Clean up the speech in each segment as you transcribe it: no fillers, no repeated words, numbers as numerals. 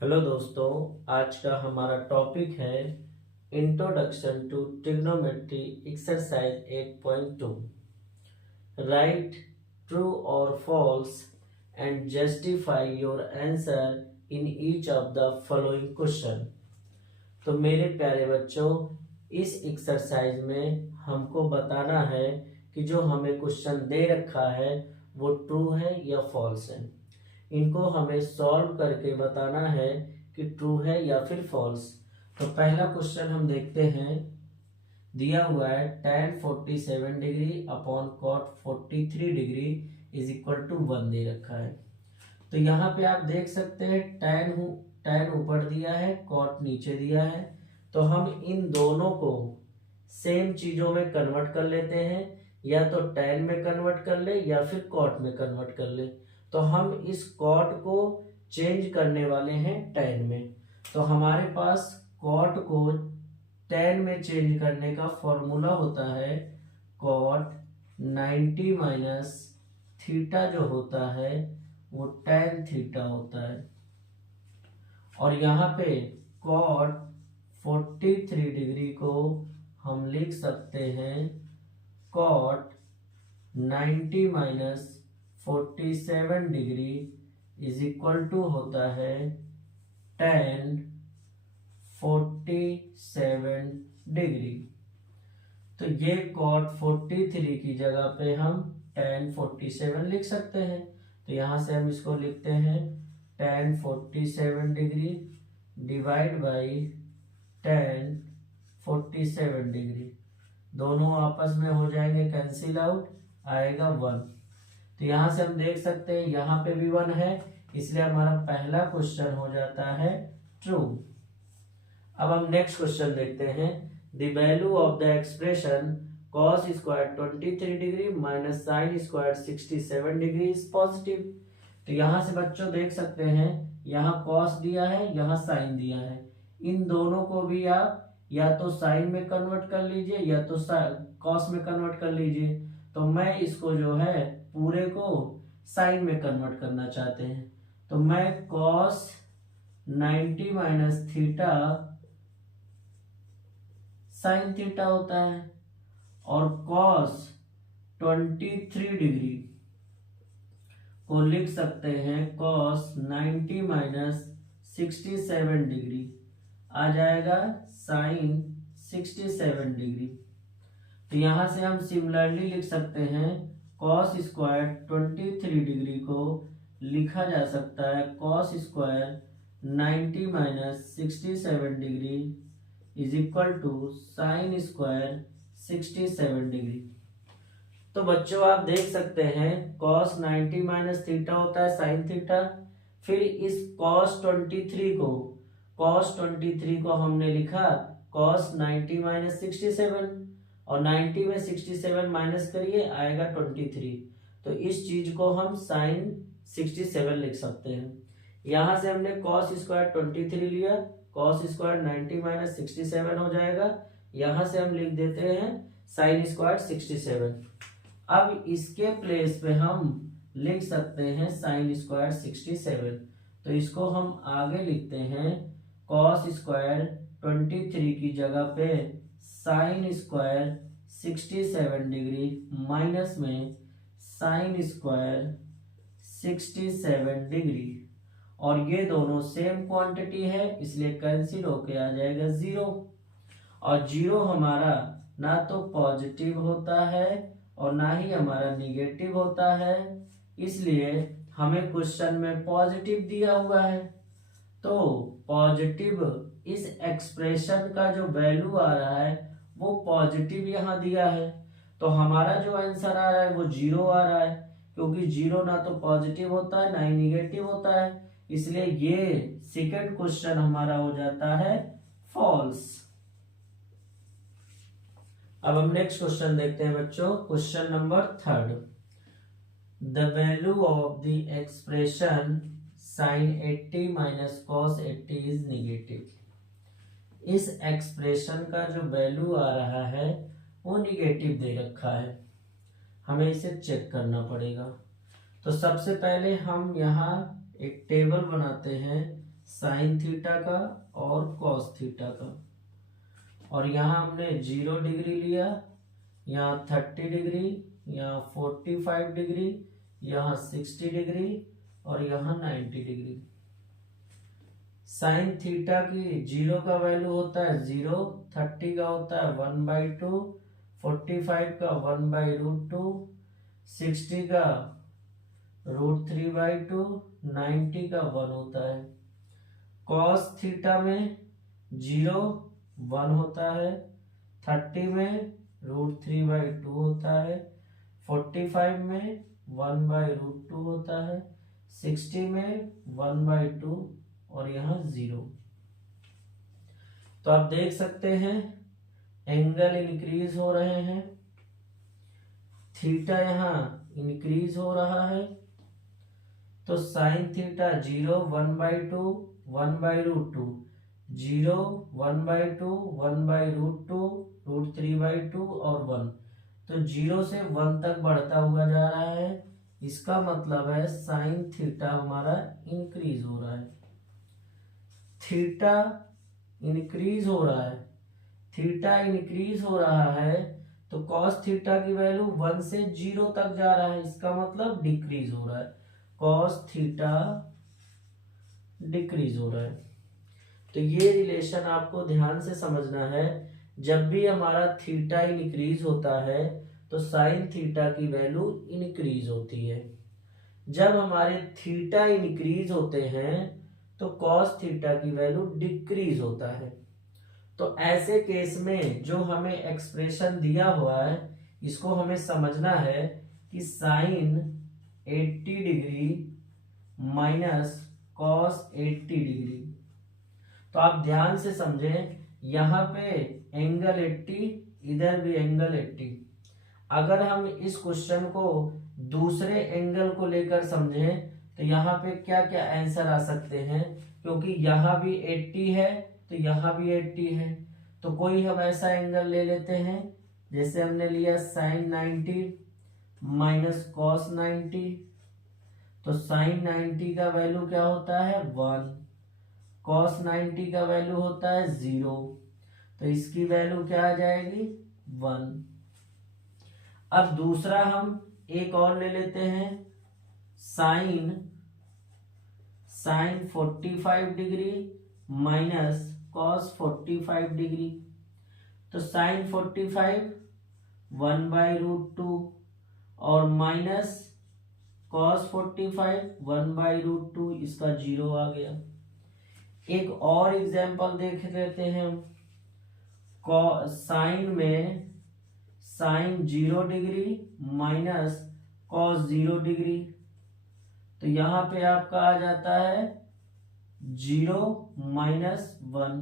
Hello दोस्तों, आज का हमारा टॉपिक है introduction to trigonometry exercise 8.2। Write true और false and justify your answer in each of the following question. तो मेरे प्यारे बच्चों, इस एक्सरसाइज में हमको बताना है कि जो हमें क्वेश्चन दे रखा है वो ट्रू है या फॉल्स है। इनको हमें सॉल्व करके बताना है कि ट्रू है या फिर फॉल्स। तो पहला क्वेश्चन हम देखते हैं। दिया हुआ है tan 47 degree upon cot 43 degree is equal to 1 दे रखा है। तो यहाँ पे आप देख सकते हैं tan ऊपर दिया है, cot नीचे दिया है। तो हम इन दोनों को सेम चीजों में कन्वर्ट कर लेते हैं, या तो tan में कन्वर्ट कर ले या फिर cot में कन्वर्ट कर ले। तो हम इस cot को चेंज करने वाले हैं tan में। तो हमारे पास cot को tan में चेंज करने का फॉर्मूला होता है cot 90 माइनस थीटा जो होता है वो tan थीटा होता है। और यहाँ पे cot 43 डिग्री को हम लिख सकते हैं cot 90 minus 47 degree is equal to होता है tan 47 डिग्री। तो ये cot 43 की जगह पे हम tan 47 लिख सकते हैं। तो यहां से हम इसको लिखते हैं tan 47 degree divide by tan 47 degree. दोनों आपस में हो जाएंगे कैंसिल आउट, आएगा 1। तो यहां से हम देख सकते हैं यहाँ पे भी 1 है, इसलिए हमारा पहला क्वेश्चन हो जाता है ट्रू। अब हम नेक्स्ट क्वेश्चन देखते हैं। The value of the expression cos square 23 degree minus sign square 67 degree is positive. तो यहां से बच्चों देख सकते हैं, यहाँ cos दिया है, यहाँ साइन दिया है। इन दोनों को भी आप या तो साइन में कन्वर्ट कर लीजिए या तो cos में कन्वर्ट कर लीजिए। तो मैं इसको जो है पूरे को साइन में कन्वर्ट करना चाहते हैं। तो मैं cos 90 minus theta sine theta होता है, और cos 23 डिग्री को लिख सकते हैं cos 90 माइनस 67 डिग्री, आ जाएगा साइन 67 डिग्री। तो यहां से हम सिमिलरली लिख सकते हैं cos स्क्वायर 23 डिग्री को लिखा जा सकता है cos square 90 minus 67 degree is equal to sine square 67 degree. तो बच्चों आप देख सकते हैं cos 90 माइनस थीटा होता है साइन थीटा। फिर इस cos 23 को हमने लिखा cos 90 माइनस 67, और 90 में 67 माइनस करिए आएगा 23। तो इस चीज को हम साइन 67 लिख सकते हैं। यहां से हमने cos स्क्वायर 23 लिया, cos स्क्वायर 90 माइनस 67 हो जाएगा। यहां से हम लिख देते हैं साइन स्क्वायर 67। अब इसके प्लेस पे हम लिख सकते हैं साइन स्क्वायर 67। तो इसको हम आगे लिखते हैं cos स्क्वायर 23 की जगह पे साइन स्क्वायर 67 डिग्री माइनस में साइन स्क्वायर 67 डिग्री, और ये दोनों सेम क्वांटिटी है इसलिए कैंसिल होके आ जाएगा 0। और 0 हमारा ना तो पॉजिटिव होता है और ना ही हमारा निगेटिव होता है, इसलिए हमें क्वेश्चन में पॉजिटिव दिया हुआ है। तो पॉजिटिव इस एक्सप्रेशन का जो वैल्यू आ रहा है वो पॉजिटिव यहाँ दिया है। तो हमारा जो आंसर आ रहा है वो 0 आ रहा है, क्योंकि 0 ना तो पॉजिटिव होता है ना ही निगेटिव होता है, इसलिए ये सेकंड क्वेश्चन हमारा हो जाता है फॉल्स। अब हम नेक्स्ट क्वेश्चन देखते हैं बच्चों। Question number 3। The value of the expression sin 80 minus cos 80 is negative. इस एक्सप्रेशन का जो वैल्यू आ रहा है वो निगेटिव दे रखा है, हमें इसे चेक करना पड़ेगा। तो सबसे पहले हम यहाँ एक टेबल बनाते हैं साइन थीटा का और कॉस थीटा का। और यहाँ हमने 0 डिग्री लिया, यहाँ 30 डिग्री, यहाँ 45 डिग्री, यहाँ 60 डिग्री और यहाँ 90 डिग्री। साइन थीटा की 0 का वैल्यू होता है 0, 30 का होता है 1/2, 45 का 1/√2, 60 का √3/2, 90 का 1 होता है। कॉस थीटा में 0 1 होता है, 30 में √3/2 होता है, 45 में 1/√2 होता है, 60 में 1/2 और यहाँ 0। तो आप देख सकते हैं एंगल इंक्रीज हो रहे हैं, थीटा यहाँ इंक्रीज हो रहा है। तो साइन थीटा 0 1/2 1/√2, 0 1/2 1/√2 √3/2 और 1। तो 0 से 1 तक बढ़ता हुआ जा रहा है। इसका मतलब है साइन थीटा हमारा इंक्रीज हो रहा है। थीटा इंक्रीज हो रहा है, थीटा इंक्रीज हो रहा है तो कॉस थीटा की वैल्यू 1 से 0 तक जा रहा है। इसका मतलब डिक्रीज हो रहा है, कॉस थीटा डिक्रीज हो रहा है। तो ये रिलेशन आपको ध्यान से समझना है। जब भी हमारा थीटा इंक्रीज होता है तो साइन थीटा की वैल्यू इंक्रीज होती है। जब हमारे थीटा इंक्रीज होते हैं तो कॉस थीटा की वैल्यू डिक्रीज होता है। तो ऐसे केस में जो हमें एक्सप्रेशन दिया हुआ है इसको हमें समझना है कि sine 80 degree minus cos 80 degree. तो आप ध्यान से समझें, यहाँ पे एंगल 80, इधर भी एंगल 80। अगर हम इस क्वेश्चन को दूसरे एंगल को लेकर समझें तो यहाँ पे क्या क्या आंसर आ सकते हैं, क्योंकि यहाँ भी 80 है तो यहाँ भी 80 है। तो कोई हम ऐसा एंगल ले लेते हैं, जैसे हमने लिया साइन 90 माइनस कॉस 90। तो साइन 90 का वैल्यू क्या होता है 1, कॉस 90 का वैल्यू होता है 0। तो इसकी वैल्यू क्या आ जाएगी 1। अब दूसरा हम एक और ले लेते हैं, sine 45 degree minus cos 45 degree. तो साइन 45 1/√2 और माइनस कॉस 45 1/√2, इसका 0 आ गया। एक और एग्जांपल देख लेते हैं हम। साइन में sine 0 degree minus cos 0 degree. तो यहाँ पे आपका आ जाता है 0 माइनस 1।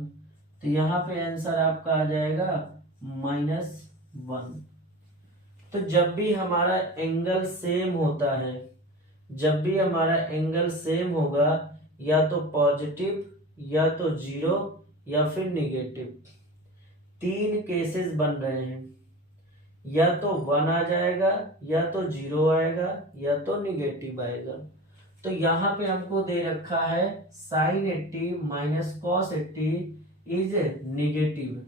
तो यहाँ पे आंसर आपका आ जाएगा -1। तो जब भी हमारा एंगल सेम होता है, जब भी हमारा एंगल सेम होगा, या तो पॉजिटिव या तो 0 या फिर निगेटिव, 3 केसेस बन रहे हैं। या तो 1 आ जाएगा, या तो 0 आएगा, या तो निगेटिव आएगा। तो यहाँ पे हमको दे रखा है sine 80 minus cos 80 is negative.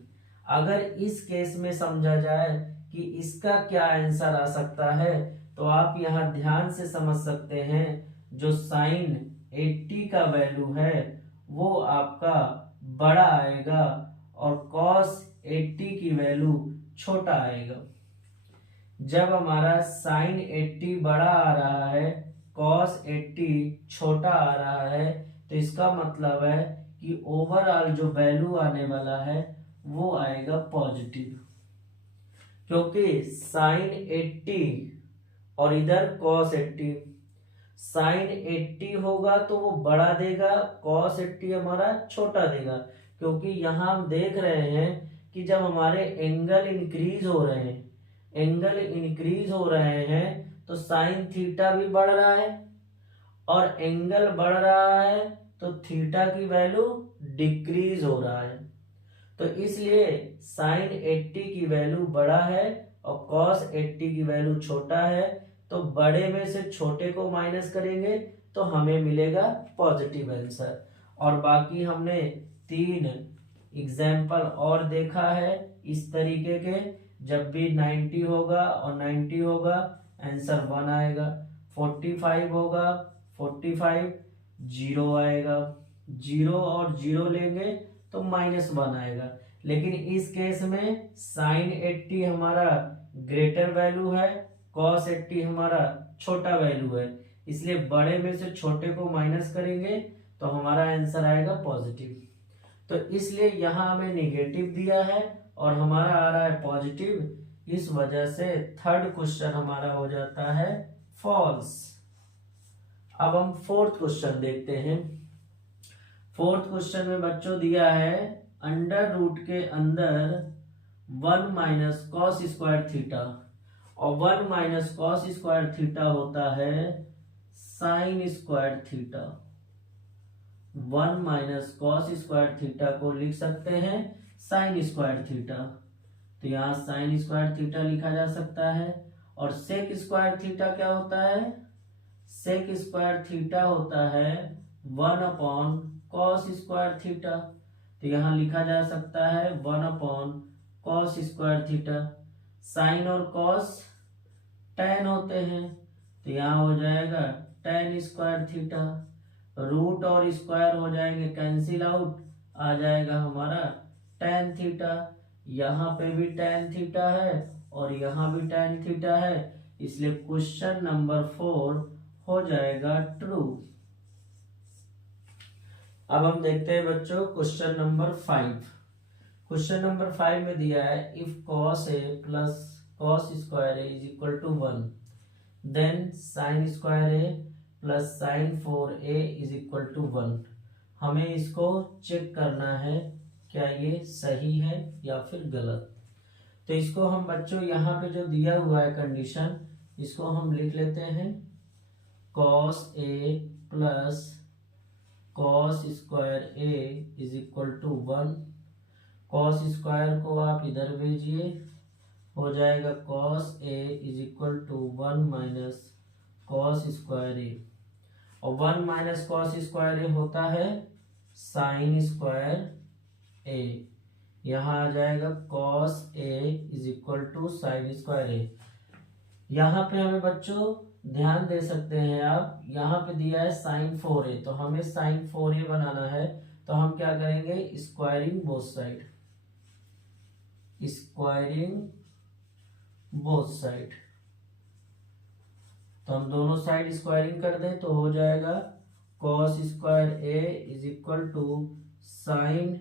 अगर इस केस में समझा जाए कि इसका क्या आंसर आ सकता है, तो आप यहाँ ध्यान से समझ सकते हैं, जो साइन 80 का वैल्यू है वो आपका बड़ा आएगा और कॉस 80 की वैल्यू छोटा आएगा। जब हमारा साइन 80 बड़ा आ रहा है, कॉस 80 छोटा आ रहा है, तो इसका मतलब है कि ओवरऑल जो वैल्यू आने वाला है वो आएगा पॉजिटिव, क्योंकि साइन 80 और इधर कॉस 80। साइन 80 होगा तो वो बड़ा देगा, कॉस 80 हमारा छोटा देगा, क्योंकि यहाँ हम देख रहे हैं कि जब हमारे एंगल इंक्रीज हो रहे हैं, एंगल इंक्रीज हो रहे हैं तो साइन थीटा भी बढ़ रहा है, और एंगल बढ़ रहा है तो थीटा की वैल्यू डिक्रीज हो रहा है। तो इसलिए साइन 80 की वैल्यू बड़ा है और कॉस 80 की वैल्यू छोटा है। तो बड़े में से छोटे को माइनस करेंगे तो हमें मिलेगा पॉजिटिव आंसर। और बाकी हमने 3 एग्जाम्पल और देखा है इस तरीके के। जब भी 90 होगा और 90 होगा आंसर 1 आएगा, 45 होगा 45 0 आएगा, 0 और 0 लेंगे तो -1 आएगा। लेकिन इस केस में साइन 80 हमारा ग्रेटर वैल्यू है, कॉस 80 हमारा छोटा वैल्यू है, इसलिए बड़े में से छोटे को माइनस करेंगे तो हमारा आंसर आएगा पॉजिटिव। तो इसलिए यहाँ हमें निगेटिव दिया है और हमारा आ रहा है पॉजिटिव, इस वजह से थर्ड क्वेश्चन हमारा हो जाता है फॉल्स। अब हम फोर्थ क्वेश्चन देखते हैं। फोर्थ क्वेश्चन में बच्चों दिया है अंडर रूट के अंदर 1 माइनस कॉस स्क्वायर थीटा, और 1 माइनस कॉस स्क्वायर थीटा होता है sine square theta. 1 minus cos square theta को लिख सकते हैं साइन स्क्वायर थीटा, तो यहाँ साइन स्क्वायर थीटा लिखा जा सकता है। और सेक स्क्वायर थीटा क्या होता है? सेक स्क्वायर थीटा होता है 1 अपॉन कॉस स्क्वायर थीटा, तो यहाँ लिखा जा सकता है 1 upon cos square theta. Sine और कॉस tan होते हैं, तो यहाँ हो जाएगा tan स्क्वायर थीटा। रूट और स्क्वायर हो जाएंगे कैंसिल आउट, आ जाएगा हमारा tan थीटा। यहाँ पे भी tan थीटा है और यहाँ भी tan थीटा है, इसलिए क्वेश्चन नंबर 4 हो जाएगा ट्रू। अब हम देखते हैं बच्चों क्वेश्चन नंबर 5। क्वेश्चन नंबर 5 में दिया है if cos a plus cos square a is equal to 1 then sine square a plus sine 4a is equal to 1। हमें इसको चेक करना है क्या ये सही है या फिर गलत। तो इसको हम बच्चों यहाँ पे जो दिया हुआ है कंडीशन, इसको हम लिख लेते हैं cos a plus cos square a is equal to 1। cos square को आप इधर भेजिए, हो जाएगा cos a is equal to 1 minus cos square a, और 1 माइनस कॉस स्क्वायर ए होता है साइन स्क्वायर ए। यहाँ आ जाएगा cos A is equal to sine square A. यहाँ पे हमें बच्चों ध्यान दे सकते हैं आप, यहाँ पे दिया है साइन 4a, तो हमें साइन 4a बनाना है, तो हम क्या करेंगे squaring both side, squaring both side. तो हम दोनों साइड स्क्वायरिंग कर दें तो हो जाएगा cos square a is equal to sine,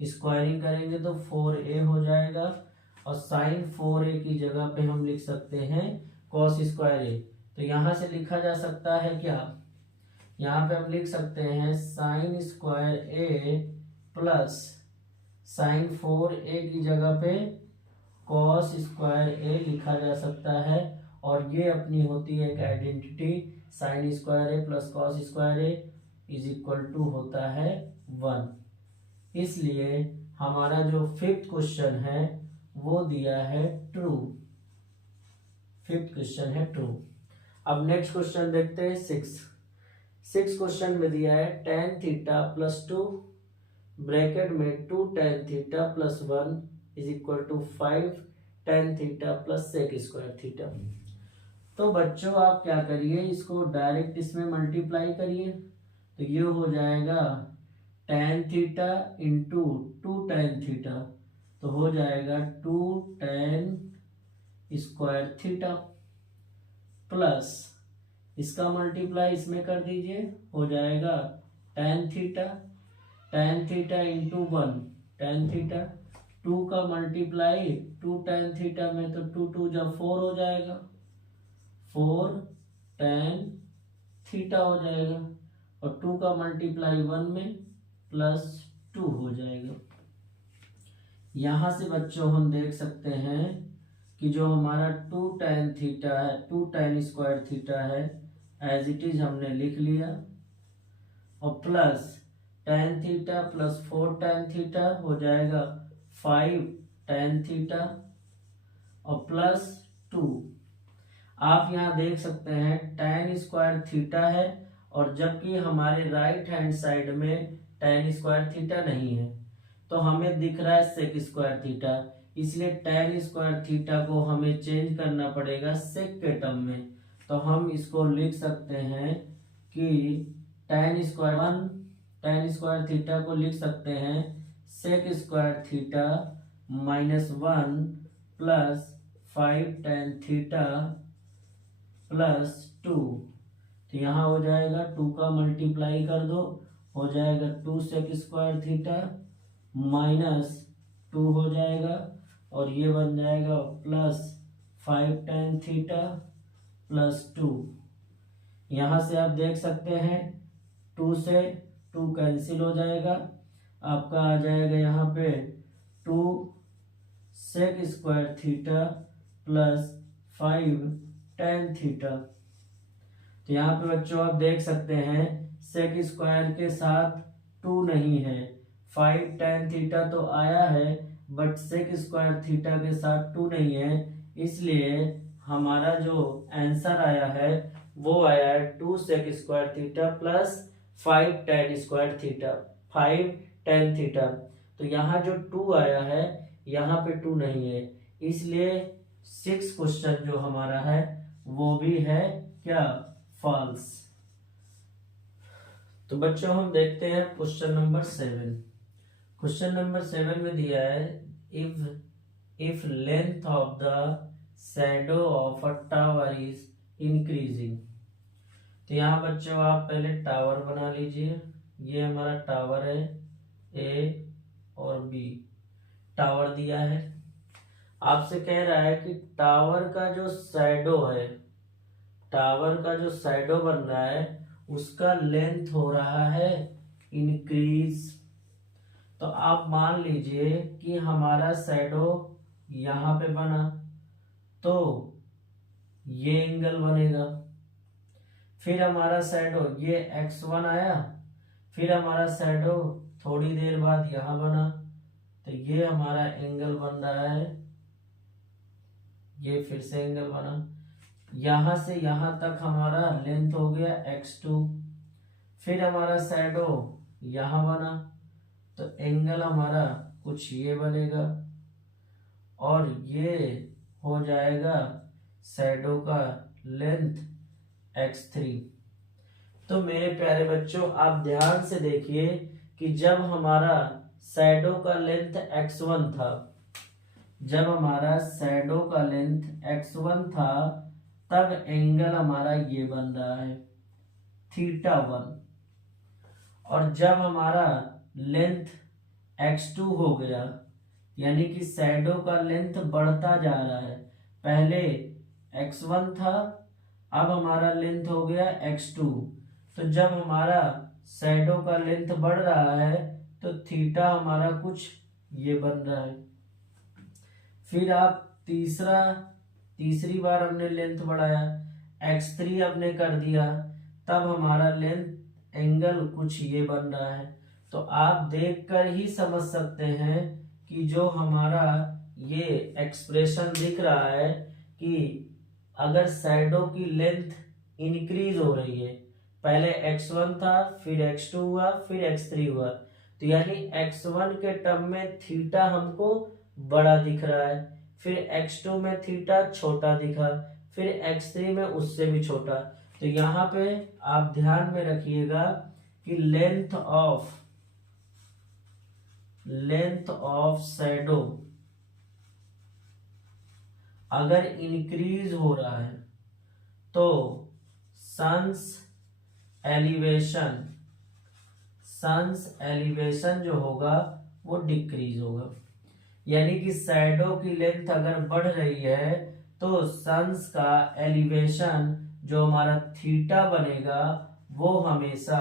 squaring करेंगे तो 4a हो जाएगा, और साइन 4a की जगह पे हम लिख सकते हैं cos स्क्वायर a। तो यहाँ से लिखा जा सकता है क्या, यहाँ पे हम लिख सकते हैं sign square a plus sine 4a की जगह पे cos स्क्वायर a लिखा जा सकता है, और ये अपनी होती है एक identity, sine square A plus cos square A is equal to होता है 1। इसलिए हमारा जो फिफ्थ क्वेश्चन है वो दिया है ट्रू, फिफ्थ क्वेश्चन है ट्रू। अब नेक्स्ट क्वेश्चन देखते हैं 6 क्वेश्चन में दिया है tan थीटा प्लस 2 ब्रैकेट में 2 tan theta plus 1 is equal to 5 tan theta plus sec square theta. तो बच्चों आप क्या करिए, इसको डायरेक्ट इसमें मल्टीप्लाई करिए, तो ये हो जाएगा tan theta into 2 tan theta, तो हो जाएगा 2 tan स्क्वायर थीटा प्लस इसका मल्टीप्लाई इसमें कर दीजिए, हो जाएगा tan theta into 1 tan theta, 2 का मल्टीप्लाई 2 tan थीटा में तो 2 2 जा 4 हो जाएगा, 4 tan थीटा हो जाएगा, और 2 का मल्टीप्लाई 1 में प्लस 2 हो जाएगा। यहाँ से बच्चों हम देख सकते हैं कि जो हमारा 2 tan थीटा है, 2 tan स्क्वायर थीटा है, एज इट इज हमने लिख लिया, और plus tan theta plus 4 tan theta हो जाएगा 5 tan थीटा, और प्लस 2। आप यहाँ देख सकते हैं tan स्क्वायर थीटा है और जबकि हमारे राइट हैंड साइड में tan स्क्वायर थीटा नहीं है, तो हमें दिख रहा है सेक स्क्वायर थीटा, इसलिए tan स्क्वायर थीटा को हमें चेंज करना पड़ेगा सेक के टर्म में। तो हम इसको लिख सकते हैं कि tan स्क्वायर थीटा को लिख सकते हैं sec square theta -1 plus 5 tan theta plus 2। तो यहाँ हो जाएगा 2 का मल्टीप्लाई कर दो, हो जाएगा 2 सेक स्क्वायर थीटा -2 हो जाएगा, और ये बन जाएगा प्लस 5 tan थीटा प्लस 2। यहाँ से आप देख सकते हैं 2 से 2 कैंसिल हो जाएगा, आपका आ जाएगा यहाँ पे 2 sec square theta plus 5 tan theta. तो यहाँ पे बच्चों आप देख सकते हैं सेक स्क्वायर के साथ 2 नहीं है, 5 tan थीटा तो आया है बट सेक स्क्वायर थीटा के साथ 2 नहीं है, इसलिए हमारा जो आंसर आया है वो आया है 2 sec square theta plus 5 tan square theta, 5 tan theta. तो यहाँ जो 2 आया है यहाँ पे 2 नहीं है, इसलिए 6 क्वेश्चन जो हमारा है वो भी है क्या, फॉल्स। तो बच्चों हम देखते हैं क्वेश्चन नंबर 7। क्वेश्चन नंबर 7 में दिया है if length of the shadow of a tower is increasing. तो यहाँ बच्चों आप पहले टावर बना लीजिए, ये हमारा टावर है ए और बी, टावर दिया है, आपसे कह रहा है कि टावर का जो शैडो है, टावर का जो शैडो बन रहा है उसका लेंथ हो रहा है इंक्रीज। तो आप मान लीजिए कि हमारा शैडो यहाँ पे बना तो ये एंगल बनेगा, फिर हमारा शैडो ये x1 आया, फिर हमारा शैडो थोड़ी देर बाद यहाँ बना, तो ये हमारा एंगल बन रहा है, ये फिर से एंगल बना, यहां से यहां तक हमारा लेंथ हो गया x2, फिर हमारा शैडो यहां बना तो एंगल हमारा कुछ ये बनेगा, और ये हो जाएगा शैडो का लेंथ x3। तो मेरे प्यारे बच्चों आप ध्यान से देखिए कि जब हमारा शैडो का लेंथ x1 था, जब हमारा शैडो का लेंथ x1 था तब एंगल हमारा ये बन रहा है θ1, और जब हमारा लेंथ x2 हो गया, यानी कि शैडो का लेंथ बढ़ता जा रहा है, पहले x1 था अब हमारा लेंथ हो गया x2, तो जब हमारा शैडो का लेंथ बढ़ रहा है तो थीटा हमारा कुछ ये बन रहा है। फिर आप तीसरी बार हमने लेंथ बढ़ाया, x3 हमने कर दिया, तब हमारा लेंथ एंगल कुछ ये बन रहा है। तो आप देखकर ही समझ सकते हैं कि जो हमारा ये एक्सप्रेशन दिख रहा है कि अगर शैडो की लेंथ इंक्रीज हो रही है, पहले x1 था फिर x2 हुआ फिर x3 हुआ, तो यानी x1 के टर्म में थीटा हमको बड़ा दिख रहा है, फिर x2 में थीटा छोटा दिखा, फिर x3 में उससे भी छोटा। तो यहाँ पे आप ध्यान में रखिएगा कि लेंथ ऑफ शैडो अगर इंक्रीज हो रहा है तो सन्स एलिवेशन जो होगा वो डिक्रीज होगा, यानी कि शैडो की लेंथ अगर बढ़ रही है तो सन्स का एलिवेशन जो हमारा थीटा बनेगा वो हमेशा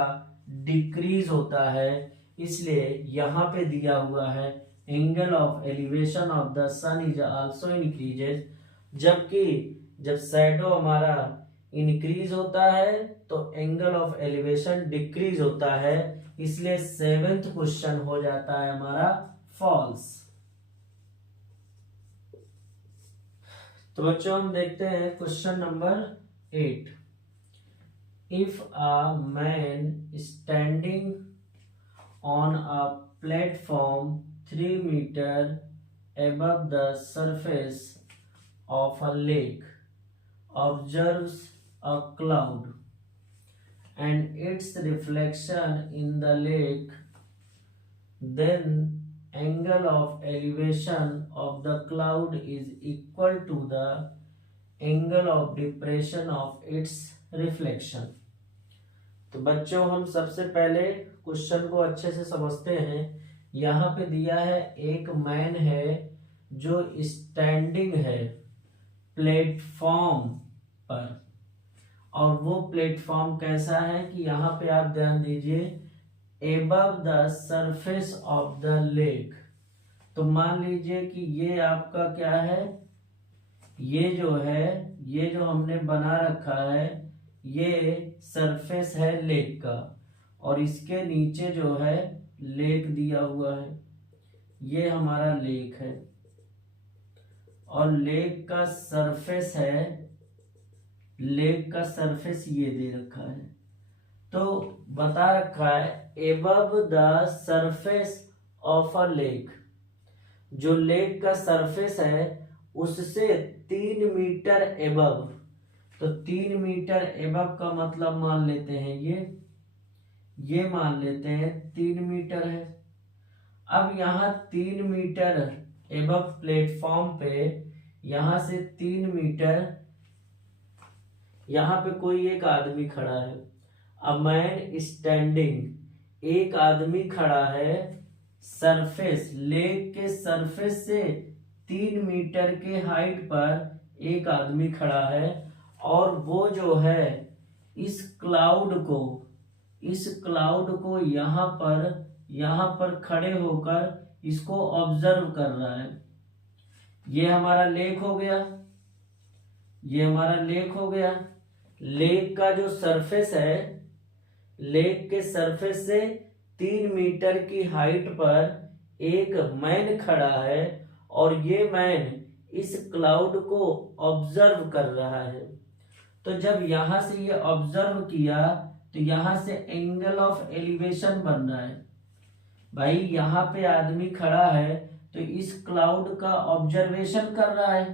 डिक्रीज होता है। इसलिए यहाँ पे दिया हुआ है angle of elevation of the sun is also increases, जबकि जब शैडो हमारा इंक्रीज होता है तो एंगल ऑफ एलिवेशन डिक्रीज होता है, इसलिए 7th क्वेश्चन हो जाता है हमारा फॉल्स। तो बच्चों हम देखते हैं question number 8। if a man standing on a platform 3 meter above the surface of a lake observes a cloud and its reflection in the lake, then angle of elevation of the cloud is equal to the angle of depression of its reflection. तो बच्चों हम सबसे पहले question को अच्छे से समझते हैं। यहाँ पे दिया है एक मैन है जो स्टैंडिंग है प्लेटफॉर्म पर, और वो प्लेटफॉर्म कैसा है कि यहाँ पे आप ध्यान दीजिए above the surface of the lake. तो मान लीजिए कि ये आपका क्या है, ये जो है, ये जो हमने बना रखा है ये सरफेस है लेक का, और इसके नीचे जो है लेक दिया हुआ है, ये हमारा लेक है, और लेक का सरफेस है, लेक का सरफेस ये दे रखा है। तो बता रखा है above the surface of a lake, जो लेक का सरफेस है उससे 3 मीटर एबव, तो 3 मीटर एबव का मतलब मान लेते हैं ये मान लेते हैं 3 मीटर है। अब यहाँ 3 मीटर एबव प्लेटफॉर्म पे यहाँ से 3 मीटर, यहाँ पे कोई एक आदमी खड़ा है, अ मैन स्टैंडिंग, एक आदमी खड़ा है सरफेस, लेक के सरफेस से 3 मीटर के हाइट पर एक आदमी खड़ा है, और वो जो है इस क्लाउड को यहाँ पर खड़े होकर इसको ऑब्जर्व कर रहा है। ये हमारा लेक हो गया, ये हमारा लेक हो गया। लेक का जो सरफेस है, लेक के सरफेस से 3 मीटर की हाइट पर एक मैन खड़ा है, और ये मैन इस क्लाउड को ऑब्जर्व कर रहा है। तो जब यहां से ये ऑब्जर्व किया तो यहां से एंगल ऑफ एलिवेशन बन रहा है। भाई यहाँ पे आदमी खड़ा है तो इस क्लाउड का ऑब्जर्वेशन कर रहा है,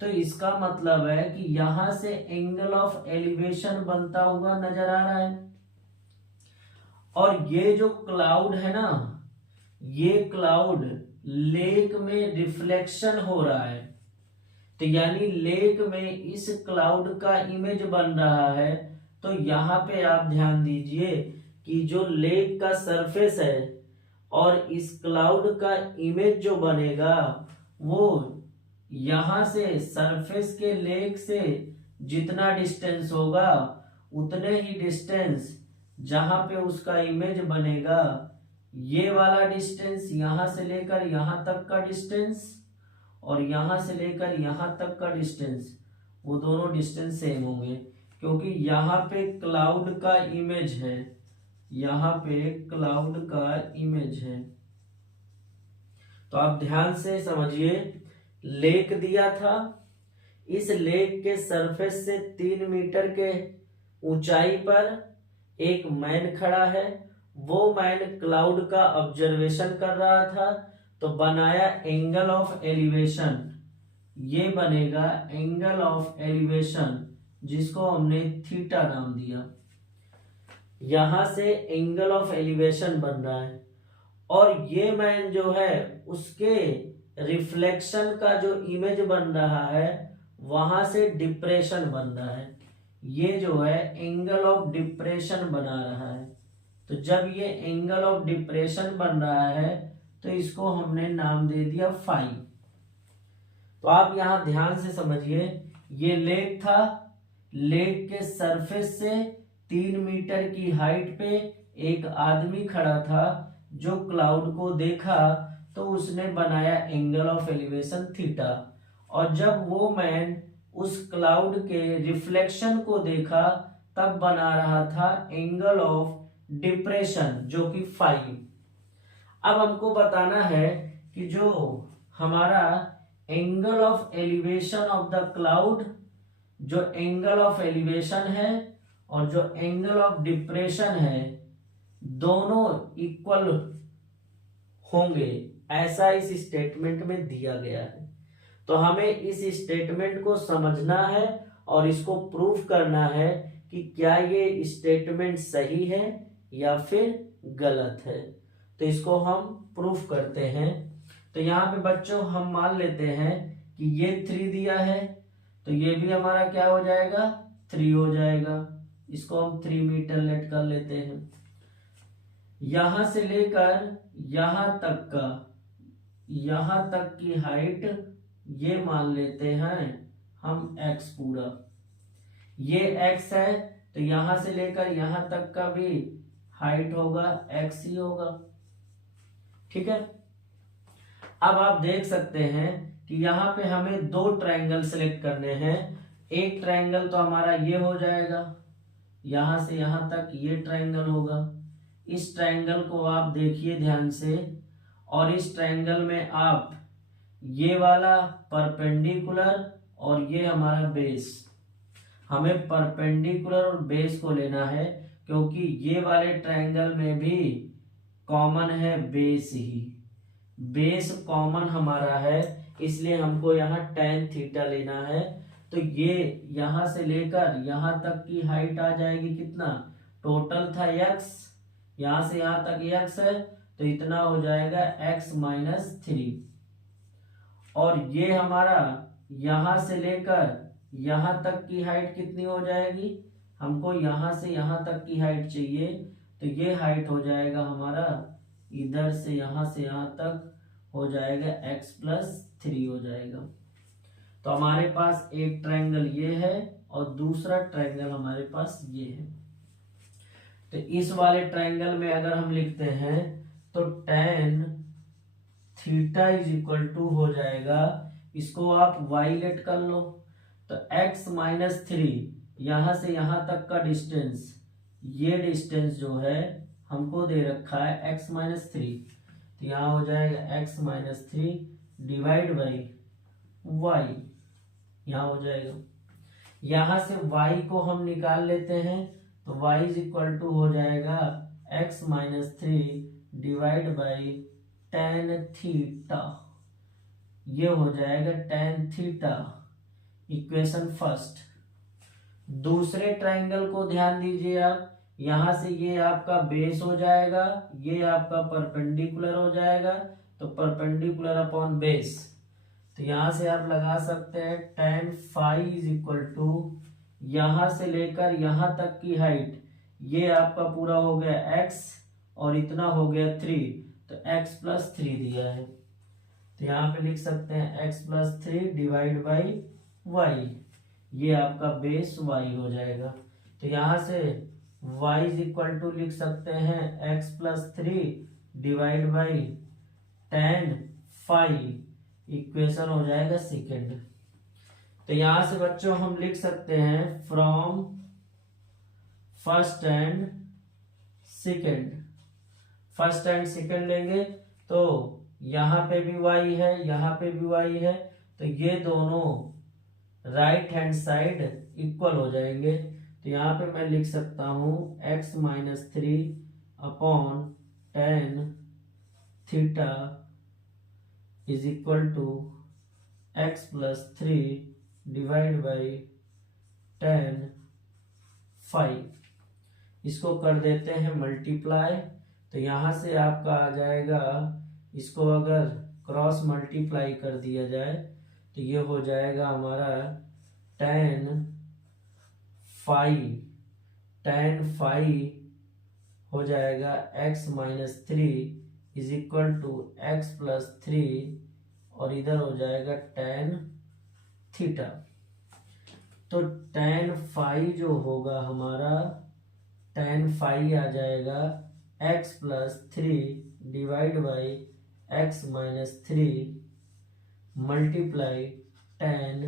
तो इसका मतलब है कि यहां से एंगल ऑफ एलिवेशन बनता हुआ नजर आ रहा है। और ये जो क्लाउड है ना, ये क्लाउड लेक में रिफ्लेक्शन हो रहा है, तो यानी लेक में इस क्लाउड का इमेज बन रहा है। तो यहाँ पे आप ध्यान दीजिए कि जो लेक का सरफेस है और इस क्लाउड का इमेज जो बनेगा वो यहाँ से सरफेस के लेक से जितना डिस्टेंस होगा उतने ही डिस्टेंस जहां पे उसका इमेज बनेगा, ये वाला डिस्टेंस यहां से लेकर यहां तक का डिस्टेंस और यहां से लेकर यहां तक का डिस्टेंस, वो दोनों डिस्टेंस सेम होंगे, क्योंकि यहाँ पे क्लाउड का इमेज है, यहाँ पे क्लाउड का इमेज है। तो आप ध्यान से समझिए, लेक दिया था, इस लेक के सरफेस से 3 मीटर के ऊंचाई पर एक मैन खड़ा है, वो मैन क्लाउड का ऑब्जर्वेशन कर रहा था, तो बनाया एंगल ऑफ एलिवेशन, ये बनेगा एंगल ऑफ एलिवेशन जिसको हमने थीटा नाम दिया। यहां से एंगल ऑफ एलिवेशन बन रहा है, और ये मैन जो है उसके रिफ्लेक्शन का जो इमेज बन रहा है वहां से डिप्रेशन बन रहा है, ये जो है एंगल ऑफ डिप्रेशन बना रहा है। तो जब ये एंगल ऑफ डिप्रेशन बन रहा है तो इसको हमने नाम दे दिया फाई। तो आप यहां ध्यान से समझिए, ये लेक था, लेक के सरफेस से 3 मीटर की हाइट पे एक आदमी खड़ा था, जो क्लाउड को देखा तो उसने बनाया एंगल ऑफ एलिवेशन थीटा, और जब वो मैन उस क्लाउड के रिफ्लेक्शन को देखा तब बना रहा था एंगल ऑफ डिप्रेशन जो कि फाई। अब हमको बताना है कि जो हमारा angle of elevation of the cloud, जो एंगल ऑफ एलिवेशन है और जो एंगल ऑफ डिप्रेशन है दोनों इक्वल होंगे, ऐसा इस स्टेटमेंट में दिया गया है। तो हमें इस स्टेटमेंट को समझना है और इसको प्रूफ करना है कि क्या ये स्टेटमेंट सही है या फिर गलत है। तो इसको हम प्रूफ करते हैं। तो यहाँ पे बच्चों हम मान लेते हैं कि ये 3 दिया है, तो ये भी हमारा क्या हो जाएगा, 3 हो जाएगा। इसको हम 3 मीटर लेट कर लेते हैं। यहां से लेकर यहां तक की हाइट ये मान लेते हैं हम x पूरा, ये x है, तो यहां से लेकर यहां तक का भी हाइट होगा x ही होगा। ठीक है। अब आप देख सकते हैं कि यहाँ पे हमें 2 ट्रायंगल सेलेक्ट करने हैं। एक ट्रायंगल तो हमारा ये हो जाएगा, यहां से यहां तक ये ट्रायंगल होगा। इस ट्रायंगल को आप देखिए ध्यान से, और इस ट्रायंगल में आप ये वाला परपेंडिकुलर और ये हमारा बेस, हमें परपेंडिकुलर और बेस को लेना है, क्योंकि ये वाले ट्रायंगल में भी कॉमन है बेस ही, बेस कॉमन हमारा है, इसलिए हमको यहाँ tan थीटा लेना है। तो ये यहां से लेकर यहां तक की हाइट आ जाएगी कितना, टोटल था x, यहां से यहां तक x है, तो इतना हो जाएगा x-3। और ये हमारा यहां से लेकर यहां तक की हाइट कितनी हो जाएगी, हमको यहां से यहां तक की हाइट चाहिए, तो ये हाइट हो जाएगा हमारा इधर से यहां तक हो जाएगा x+3 हो जाएगा। तो हमारे पास एक ट्रायंगल ये है और दूसरा ट्रायंगल हमारे पास ये है। तो इस वाले ट्रायंगल में अगर हम लिखते हैं तो tan थीटा = हो जाएगा, इसको आप y लेट कर लो, तो x-3 यहां से यहां तक का डिस्टेंस, ये डिस्टेंस जो है हमको दे रखा है x-3, तो यहाँ हो जाएगा x-3 डिवाइड बाई y, यहाँ हो जाएगा। यहां से y को हम निकाल लेते हैं, तो y = हो जाएगा x-3 divide by tan theta, ये हो जाएगा tan थीटा, इक्वेशन फर्स्ट। दूसरे ट्रायंगल को ध्यान दीजिए आप, यहां से ये आपका बेस हो जाएगा, ये आपका परपेंडिकुलर हो जाएगा, तो परपेंडिकुलर अपॉन बेस, तो यहां से आप लगा सकते हैं tan phi = यहां से लेकर यहां तक की हाइट, ये आपका पूरा हो गया x और इतना हो गया 3, तो x+3 दिया है, तो यहाँ पे लिख सकते हैं x+3 डिवाइड बाई y, ये आपका बेस y हो जाएगा। तो यहाँ से y = लिख सकते हैं x+3 divide by tan phi, equation हो जाएगा सेकेंड। तो यहां से बच्चों हम लिख सकते हैं from first and second, first and second लेंगे तो यहाँ पे भी y है, यहाँ पे भी y है, तो ये दोनों राइट हैंड साइड इक्वल हो जाएंगे। तो यहाँ पे मैं लिख सकता हूँ x-3 upon tan theta = x+3 divide by tan phi, इसको कर देते हैं मल्टीप्लाई, तो यहां से आपका आ जाएगा, इसको अगर क्रॉस मल्टीप्लाई कर दिया जाए तो ये हो जाएगा हमारा tan phi हो जाएगा x-3 = x+3 और इधर हो जाएगा tan थीटा। तो tan phi जो होगा हमारा, tan phi आ जाएगा x+3 divide by x-3 multiply tan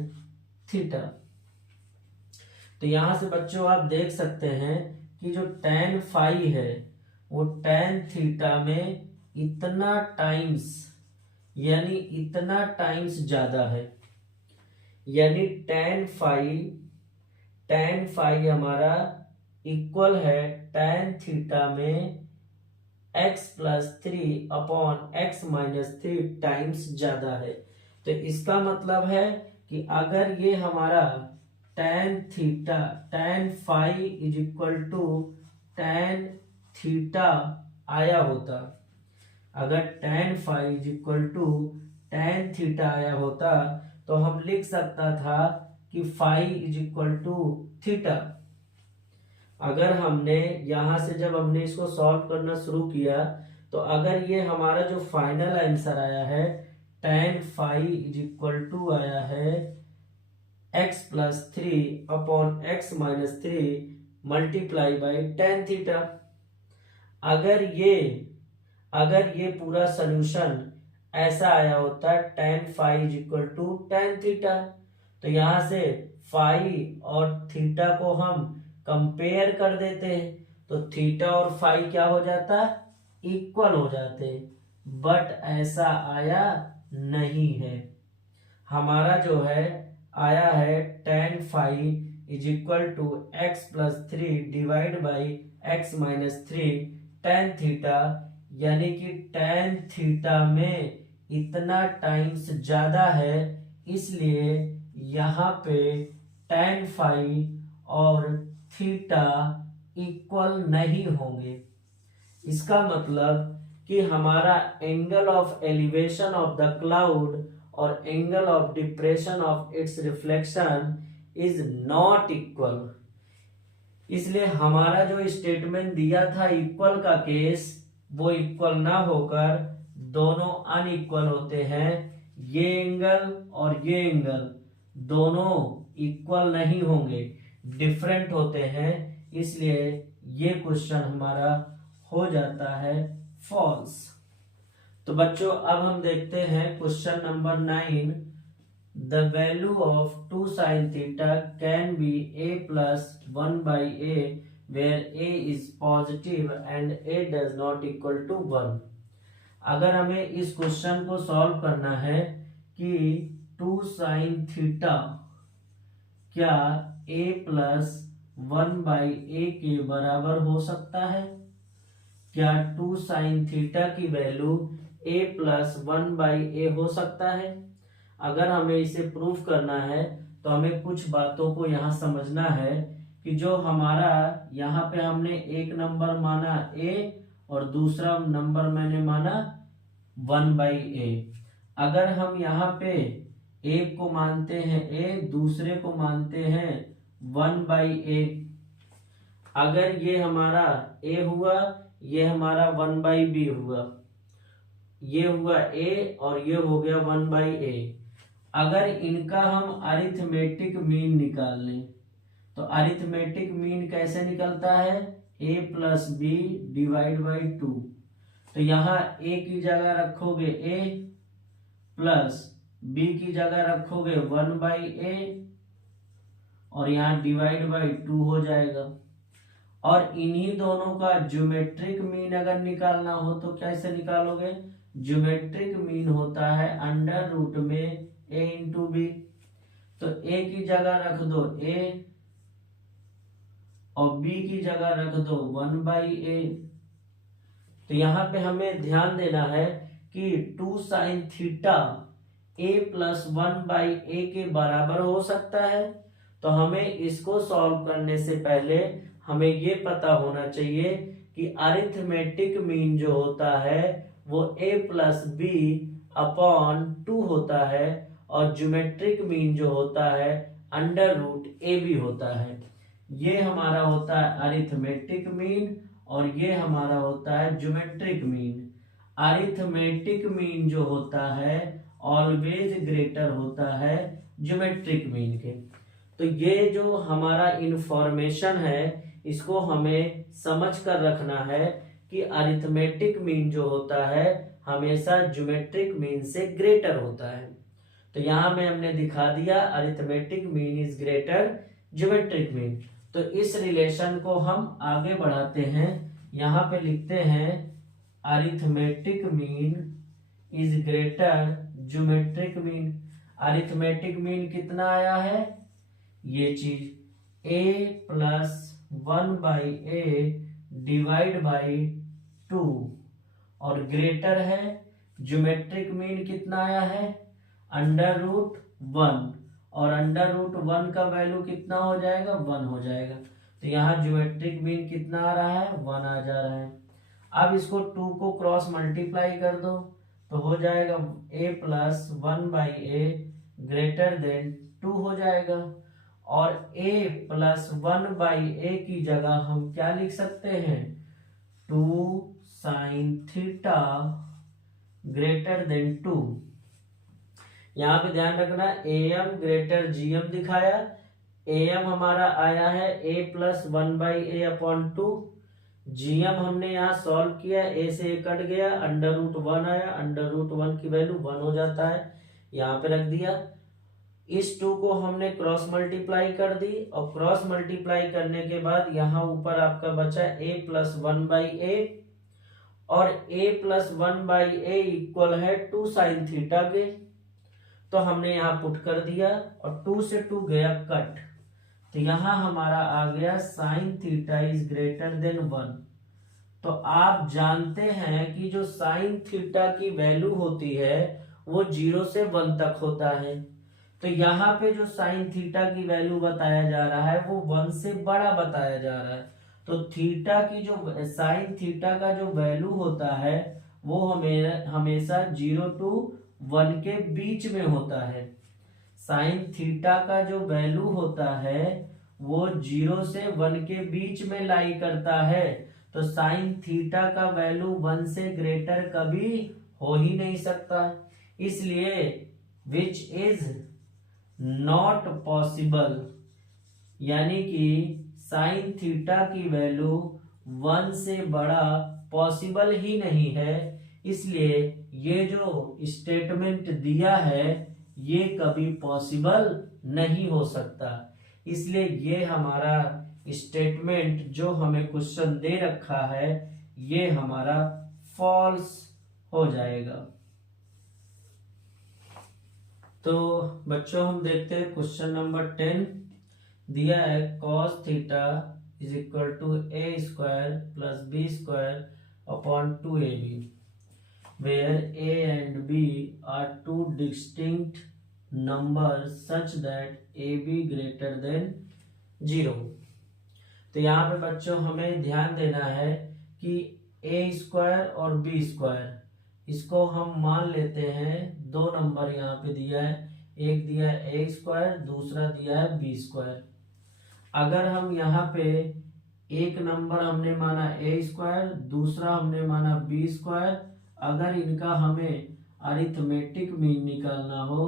theta. तो यहां से बच्चों आप देख सकते हैं कि जो tan phi है वो tan थीटा में इतना टाइम्स, यानी इतना टाइम्स ज्यादा है, यानी tan phi हमारा इक्वल है tan थीटा में x+3/x-3 टाइम्स ज्यादा है। तो इसका मतलब है कि अगर ये हमारा tan phi is equal to tan theta आया होता, अगर tan phi is equal to tan theta आया होता तो हम लिख सकता था कि phi is equal to theta. अगर हमने यहां से जब हमने इसको सॉल्व करना शुरू किया तो अगर ये हमारा जो फाइनल आंसर आया है tan phi is equal to आया है x+3/x-3 multiply by tan theta. अगर ये पूरा सोल्यूशन ऐसा आया होता tan phi is equal to tan theta, तो यहां से फाई और थीटा को हम कंपेयर कर देते हैं तो थीटा और फाई क्या हो जाता, इक्वल हो जाते। बट ऐसा आया नहीं है, हमारा जो है आया है tan phi is equal to x+3 divide by x-3 tan theta, यानी कि tan थीटा में इतना टाइम्स ज्यादा है, इसलिए यहाँ पे tan फाई और थीटा इक्वल नहीं होंगे। इसका मतलब कि हमारा angle of elevation of the cloud और angle of depression of its reflection is not equal. इसलिए हमारा जो स्टेटमेंट दिया था इक्वल का केस, वो इक्वल ना होकर दोनों अनइक्वल होते हैं। ये एंगल और ये एंगल दोनों इक्वल नहीं होंगे, डिफरेंट होते हैं, इसलिए ये क्वेश्चन हमारा हो जाता है फॉल्स। तो बच्चों अब हम देखते हैं question number 9। The value of 2 sin theta can be a+1/a where a is positive and a does not equal to 1। अगर हमें इस क्वेश्चन को सॉल्व करना है कि 2 sin थीटा क्या a+1/a के बराबर हो सकता है, क्या 2 sin थीटा की वैल्यू a+1/a हो सकता है। अगर हमें इसे प्रूफ करना है तो हमें कुछ बातों को यहाँ समझना है कि जो हमारा यहाँ पे हमने एक नंबर माना a और दूसरा नंबर मैंने माना 1/a। अगर हम यहाँ पे एक को मानते हैं a, दूसरे को मानते हैं 1/a, अगर ये हमारा a हुआ, ये हमारा 1/b हुआ, ये हुआ a और ये हो गया 1/a। अगर इनका हम अरिथमेटिक मीन निकाल लें तो अरिथमेटिक मीन कैसे निकलता है, a+b डिवाइड बाई 2। तो यहाँ a की जगह रखोगे a प्लस b की जगह रखोगे 1/a और यहाँ डिवाइड बाई 2 हो जाएगा। और इन्हीं दोनों का ज्योमेट्रिक मीन अगर निकालना हो तो कैसे निकालोगे, ज्योमेट्रिक मीन होता है अंडर रूट में a इंटू बी। तो a की जगह रख दो a और b की जगह रख दो 1/a। तो यहाँ पे हमें ध्यान देना है कि 2 sin थीटा a+1/a के बराबर हो सकता है। तो हमें इसको सॉल्व करने से पहले हमें ये पता होना चाहिए कि अरिथमेटिक मीन जो होता है वो a+b/2 होता है और ज्योमेट्रिक मीन जो होता है अंडर रूट ab होता है। ये हमारा होता है अरिथमेटिक मीन और ये हमारा होता है ज्योमेट्रिक मीन। अरिथमेटिक मीन जो होता है ऑलवेज ग्रेटर होता है ज्योमेट्रिक मीन के। तो ये जो हमारा इंफॉर्मेशन है इसको हमें समझ कर रखना है कि अरिथमेटिक मीन जो होता है हमेशा ज्योमेट्रिक मीन से ग्रेटर होता है। तो यहाँ में हमने दिखा दिया arithmetic mean is greater geometric mean. तो इस रिलेशन को हम आगे बढ़ाते हैं, यहाँ पे लिखते हैं arithmetic mean is greater geometric mean. Arithmetic mean कितना आया है, ये चीज a+1/a 1/a डिवाइड बाई 2 और ग्रेटर है, ज्योमेट्रिक मीन कितना आया है √1 और √1 का वैल्यू कितना हो जाएगा 1 हो जाएगा। तो यहाँ ज्योमेट्रिक मीन कितना आ रहा है 1 आ जा रहा है। अब इसको 2 को क्रॉस मल्टीप्लाई कर दो तो हो जाएगा a plus 1/a greater than 2 हो जाएगा और a प्लस 1/a की जगह हम क्या लिख सकते हैं 2 sin थीटा ग्रेटर देन 2। यहाँ पे ध्यान रखना am ग्रेटर gm दिखाया, am हमारा आया है a plus 1/a upon 2, gm हमने यहाँ सॉल्व किया, a से a कट गया, √1 आया, √1 की वैल्यू 1 हो जाता है, यहाँ पे रख दिया। इस 2 को हमने क्रॉस मल्टीप्लाई कर दी और क्रॉस मल्टीप्लाई करने के बाद यहाँ ऊपर आपका बचा a प्लस 1/a और a प्लस 1/a इक्वल है 2 sin थीटा के, तो हमने यहाँ पुट कर दिया और 2 से 2 गया कट, तो यहाँ हमारा आ गया sin theta is greater than 1। तो आप जानते हैं कि जो sin थीटा की वैल्यू होती है वो 0 से 1 तक होता है, तो यहाँ पे जो sin थीटा की वैल्यू बताया जा रहा है वो 1 से बड़ा बताया जा रहा है। तो थीटा की जो sin थीटा का जो वैल्यू होता है वो हमेशा 0 to 1 के बीच में होता है। sin थीटा का जो वैल्यू होता है वो 0 से 1 के बीच में लाई करता है, तो sin थीटा का वैल्यू 1 से ग्रेटर कभी हो ही नहीं सकता, इसलिए विच इज नॉट पॉसिबल, यानी कि sin थीटा की वैल्यू 1 से बड़ा पॉसिबल ही नहीं है, इसलिए ये जो स्टेटमेंट दिया है ये कभी पॉसिबल नहीं हो सकता, इसलिए ये हमारा स्टेटमेंट जो हमें क्वेश्चन दे रखा है ये हमारा फॉल्स हो जाएगा। तो बच्चों हम देखते हैं क्वेश्चन नंबर 10 दिया है cos theta is equal to a square plus b square upon 2ab where a and b are two distinct numbers such that ab greater than 0। तो यहाँ पे बच्चों हमें ध्यान देना है कि a स्क्वायर और b स्क्वायर इसको हम मान लेते हैं, दो नंबर यहाँ पे दिया है, एक दिया है a स्क्वायर दूसरा दिया है b स्क्वायर। अगर हम यहाँ पे एक नंबर हमने माना a स्क्वायर दूसरा हमने माना b स्क्वायर, अगर इनका हमें अरिथमेटिक मीन निकालना हो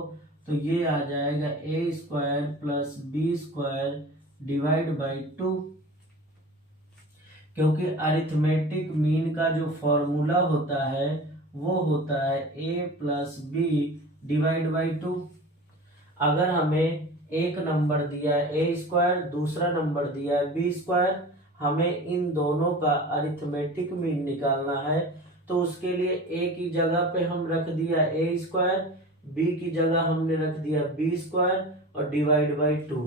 तो ये आ जाएगा a square plus b square divide by 2, क्योंकि अरिथमेटिक मीन का जो फॉर्मूला होता है वो होता है a plus b divide by 2। अगर हमें एक नंबर दिया है a स्क्वायर दूसरा नंबर दिया है b स्क्वायर, हमें इन दोनों का अरिथमेटिक मीन निकालना है, तो उसके लिए a की जगह पे हम रख दिया a स्क्वायर, b की जगह हमने रख दिया b स्क्वायर और डिवाइड बाई 2।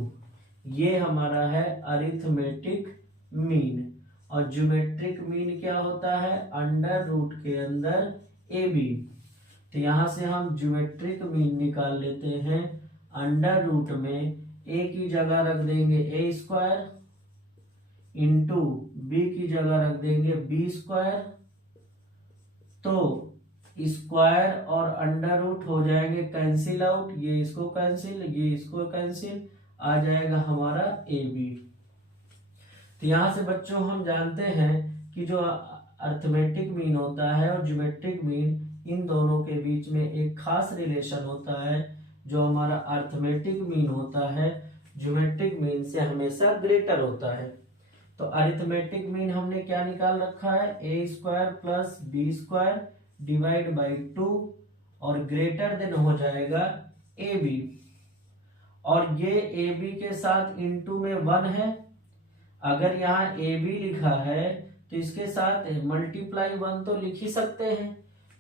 ये हमारा है अरिथमेटिक मीन। और ज्योमेट्रिक मीन क्या होता है अंडर रूट के अंदर ab। तो यहाँ से हम ज्योमेट्रिक मीन निकाल लेते हैं, अंडर रूट में a की जगह रख देंगे a स्क्वायर इंटू b की जगह रख देंगे b स्क्वायर, तो स्क्वायर और अंडर रूट हो जाएंगे कैंसिल आउट, ये इसको कैंसिल ये इसको कैंसिल, आ जाएगा हमारा ab। तो यहाँ से बच्चों हम जानते हैं कि जो अरिथमेटिक मीन होता है और ज्योमेट्रिक मीन इन दोनों के बीच में एक खास रिलेशन होता है। जो हमारा अरिथमेटिक मीन होता है ज्योमेट्रिक मीन से हमेशा ग्रेटर होता है। तो अरिथमेटिक मीन हमने क्या निकाल रखा है a square plus b square divide by 2 और ग्रेटर देन हो जाएगा ab, और ये ab के साथ इनटू में 1 है। अगर यहाँ ab लिखा है तो इसके साथ मल्टीप्लाई 1 तो लिख ही सकते हैं,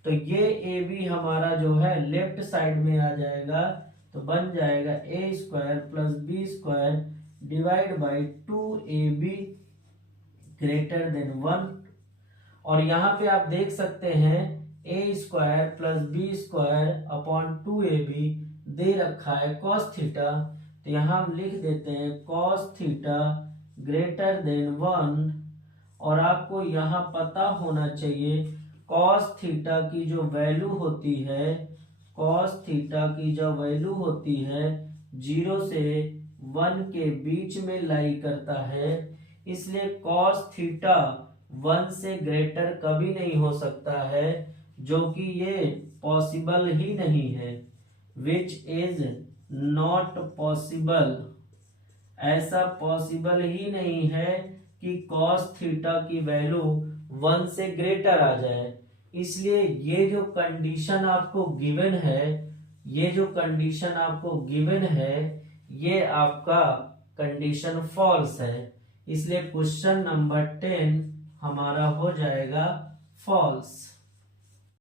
तो ये ab हमारा जो है लेफ्ट साइड में आ जाएगा, तो बन जाएगा a square plus b square divide by 2ab greater than 1। और यहाँ पे आप देख सकते हैं A square plus B square upon 2ab दे रखा है कॉस थीटा, तो यहाँ हम लिख देते हैं कॉस थीटा ग्रेटर देन 1। और आपको यहाँ पता होना चाहिए कॉस थीटा की जो वैल्यू होती है, कॉस थीटा की जो वैल्यू होती है 0 से 1 के बीच में लाई करता है, इसलिए कॉस थीटा 1 से ग्रेटर कभी नहीं हो सकता है, जो कि ये पॉसिबल ही नहीं है, विच इज नॉट पॉसिबल। ऐसा पॉसिबल ही नहीं है कि कॉस थीटा की वैल्यू 1 से ग्रेटर आ जाए। इसलिए ये जो कंडीशन आपको गिवन है, ये जो कंडीशन आपको गिवन है, ये आपका कंडीशन फॉल्स है। इसलिए क्वेश्चन नंबर 10 हमारा हो जाएगा फॉल्स।